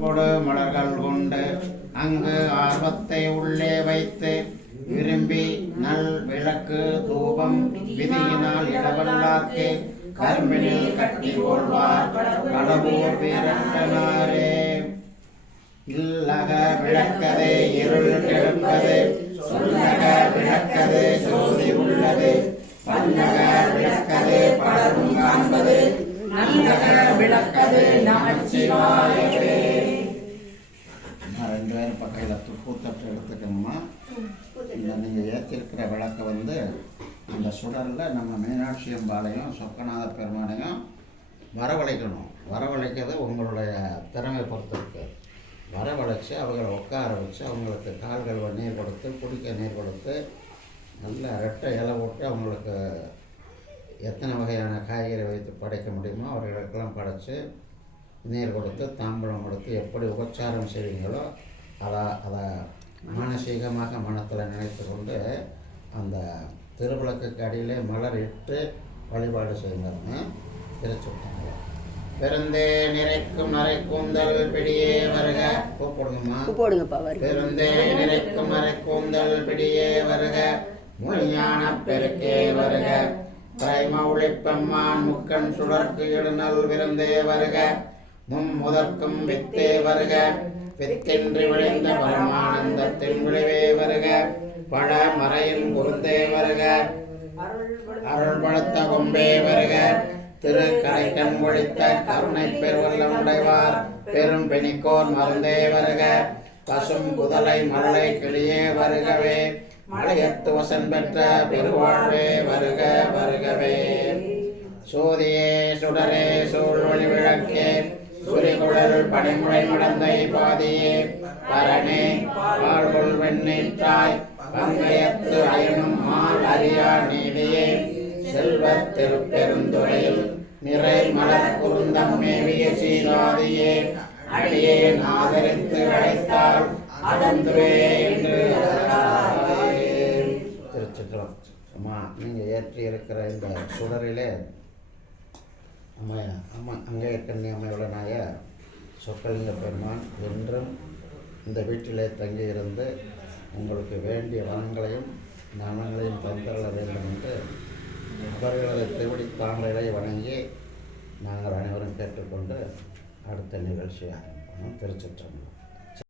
கொடு மலர்கள் கொண்டு அங்கு ஆர்வத்தை உள்ளே வைத்து விரும்பி நல் விளக்கு தூபம் விதியினால் இடவல்லார்க்கு கரும்பினில் கட்டி கொள்வார் கடவுர் வீரண்டனாரே. இல்லக விளக்கதே இருள் கெடுப்பது சொல்லக விளக்கது சோதி உள்ளது பல்லக விளக்கது பலரும் காண்பது நல்லக விளக்கது நமச்சிவாயவே. ரெண்டு பேரும் பக்கையில் துப்புத்தட்டு எடுத்துக்கணுமா. இந்த நீங்கள் ஏற்றிருக்கிற விளக்கை அந்த சுடரில் நம்ம மீனாட்சி அம்பாளையும் சொக்கநாத பெருமானையும் வரவழைக்கணும். வரவழைக்கிறது உங்களுடைய திறமை பொறுத்திருக்கு. வரவழைச்சி அவங்களை உட்கார வச்சு அவங்களுக்கு கால்கள் நீர் கொடுத்து குடிக்க நீர் கொடுத்து நல்லா ரெட்டை இலை போட்டு அவங்களுக்கு எத்தனை வகையான காய்கறி வைத்து படைக்க முடியுமோ அவர்களுக்கெல்லாம் படைத்து நீர் கொடுத்து தாம்பூலம் கொடுத்து எப்படி உபச்சாரம் செய்வீங்களோ அதை மானசீகமாக மனத்தில் நினைத்து கொண்டு அந்த திருவிளக்குக்கு அடியிலே மலர் இட்டு வழிபாடு செய்யுங்க. திருச்சுட்டாங்க. பெருந்தே நிறைக்கும் நரை கூந்தல் பிடியே வருக. கூப்பிடுங்கம்மா. பெருந்தே நிறைக்கும் நரை கூந்தல் பிடியே வருக. மொழியான பெருக்கே வருக. திரைம உழைப்பம்மான் முக்கண் சுடர்க்கு இடுநல் விருந்தே வருக. முதற்கும் வித்தே வருக. வித்தின்றி விளைந்த பரமானந்தத்தின் விளைவே வருக. பழ மறையின் குருந்தே வருக. அருள் படுத்த கொம்பே வருக. திரு கரைக்கண் ஒழித்த கருணை பெருவல்லம் உடைவார் பெரும் பெணிக்கோர் மருந்தே வருக. பசும் குதலை மழை கிளியே வருகவே. மலையத்து வசன் பெற்ற பெருவாழ்வே வருக வருகவே. சோதியே சுடரே சூழ்வழி விளக்கே சுரிகுழல் பனிமுறை மடந்தை பாதியே பரணே வாழ்வுள் வெண்ணீற்றாய் பங்கயத்து அயனும் மால் அறியா நீதியே செல்வத் திருப்பெருந்துறையில் நிறை மலர் குருந்தம் மேவிய சீராதியே அடியே ஆதரித்து அழைத்தால் அதந்துவே என்று. திருச்சிற்றம்பலம். அம்மா நீங்கள் ஏற்றி இருக்கிற இந்த சுடரிலே அம்மா அங்கே கண்ணி அம்மையோட நாய சொக்கலிங்க பெருமான் என்றும் இந்த வீட்டிலே தங்கியிருந்து உங்களுக்கு வேண்டிய வளங்களையும் நலங்களையும் தந்தரள வேண்டும் என்று அவர்களது திருவடி தாமரைகளை வணங்கி நாங்கள் அனைவரும் கேட்டுக்கொண்டு அடுத்த நிகழ்ச்சி ஆரம்பிப்போம். திருச்சிற்றம்பலம்.